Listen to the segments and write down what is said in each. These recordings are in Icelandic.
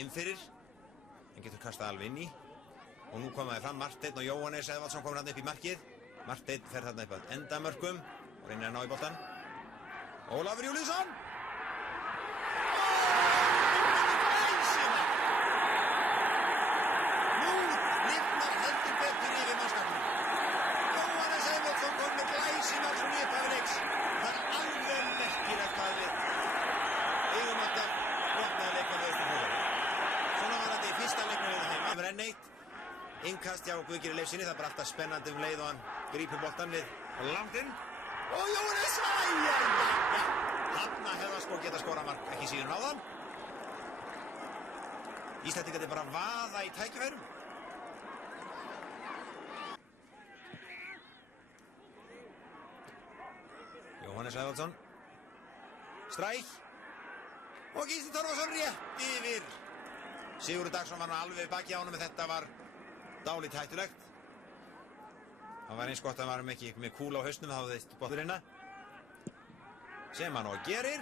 inn fyrir. Hann getur kastað alveg inn í. Og nú komaði fram Marteinn og Jóhannes Eðvaldsson komur hann upp í markið. Marteinn fer þarna upp að endamörkum og reynir að ná í boltan. Ólafur Júlíusson! Nú lifnar heldur betur yfir mannskapnum. Jóhannes Eðvaldsson kom með glæsimark svona í upphafi leiks. Það er alveg merkilegt hvað við eigum alltaf vopnaði leikmann við Austurfjörður. Svona var þetta í fyrsta leiknum við heima. Það var enn eitt. Innkast hjá Guðgeiri Leifssyni, það er bara alltaf spennandi leið og hann grípur boltan við langt inn. Og Jóhannes, þarna hefði hann geta skorað mark, ekki síður náðan. Íslendingarnir bara vaða í tækifærum. Jóhannes Eðvaldsson. Stræk. Og Gísli Torfason rétt yfir. Sigurður Dagsson var nú alveg baki á honum, en þetta var dálítið hættulegt. Það var eins gott að hann var ekki með kúla á hausnum, þá hafði þetta bolturina. Sem hann og gerir.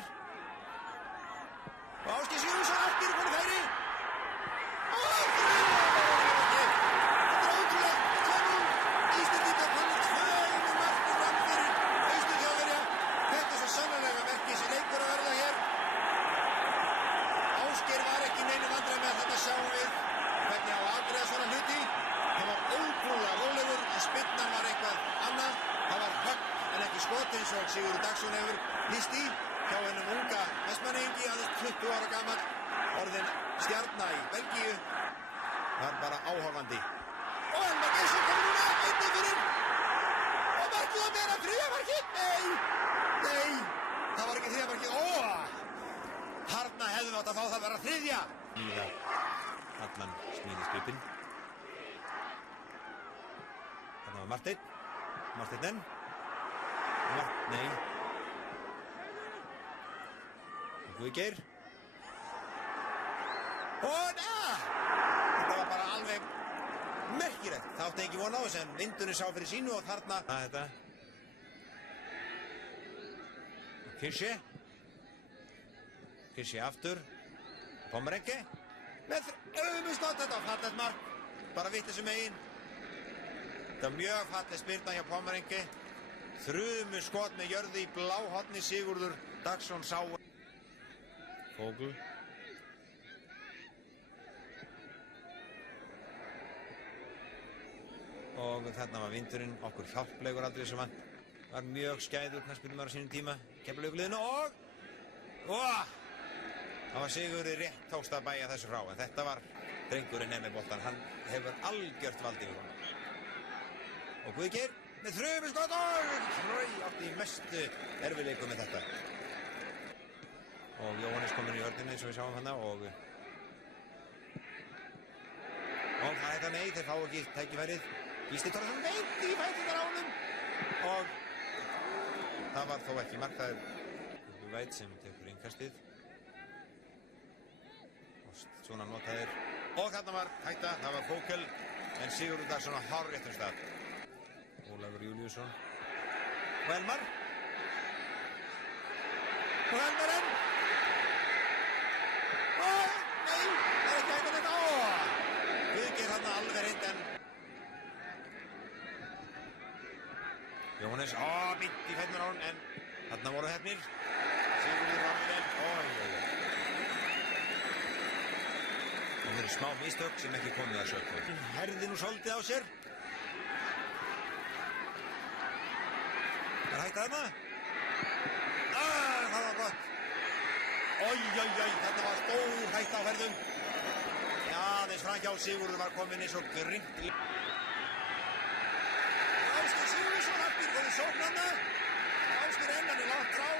Og Ásgeir Sigurðsson aftur í konu færi. Og þetta er ótrúlegt. 2-0. Íslendingar komið 2 markið fram fyrir Austur-Þjóðverja. Þetta er svo sannarlega merkis í leikur að verða hér. Ásgeir var ekki í neinu vandræðum með að þetta sjáum við hvernig á að afgreiða svona hluti. Það var ótrúlega rólegur, en spyrnan var eitthvað annað. Það var högg en ekki skot eins og Sigurður Dagsson hefur lýst í hjá hennum unga vestmannaengi, aðeins 20 ára gamall, orðin stjarna í Belgíu. Það var bara áhorfandi. Og Elmar Geirsson komur núna, einnig fyrir. Og markið að vera þriðja markið. Nei, það var ekki þriðja markið. Þarna hefðum við átt að fá það að vera þriðja. Nýja, Allan smíði skipin. Þarna var Marteinn. Nei. Guðgeir. Og þetta var bara alveg merkilegt. Það átti ekki von á þess, en vindurinn sá fyrir sínu og þarna. Þetta. Kirsi aftur. Pomerenke. Með auðvitað þetta var fallegt mark. Bara vitleysum megin. Þetta var mjög falleg spyrna hjá Pomerenke. Þrumu skot með jörðu í bláhotni. Sigurður Dagsson sá. Fogl. Og þarna var vindurinn okkur hjálplegur aldrei sem hann var mjög skæður knattspyrnumaður á sínum tíma. Keflavíkurliðinu og það var Sigurður rétt tókst að bæja þessu frá, en þetta var drengurinn með boltan. Hann hefur algjört vald yfir honum. Og Guðgeir með þrumuskot og átti í mestu erfiðleikum með þetta. Og Jóhannes kominn í örnina eins og við sjáum hana og það er þetta nei, þeir fá ekki tækifærið. Gísli Torfason veit í fæturnar á honum og það var þó ekki mark. Það er Veit sem tekur innkastið og svona notaðir og þarna var hætta, það var Fogl en Sigurður Dagsson á hárréttum stað. Ólafur Júlíusson og Elmar enn og nei, það er ekki hægt að þetta Guðgeir þarna alveg reynd en Jóhannes mitt í fæturnar á honum en þarna voru hefnir. Sigurður var með vel. Það verður smá mistök sem ekki komið að sök. Herði nú svolítið á sér. Það er hægt að þarna. Það var gott. Þetta var stór hægt á ferðum. Já, þess framhjá Sigurður var komin eins og grimmt. Ásgeir Sigurðsson aftur komið sóknanna. Ásgeir ennan er langt frá.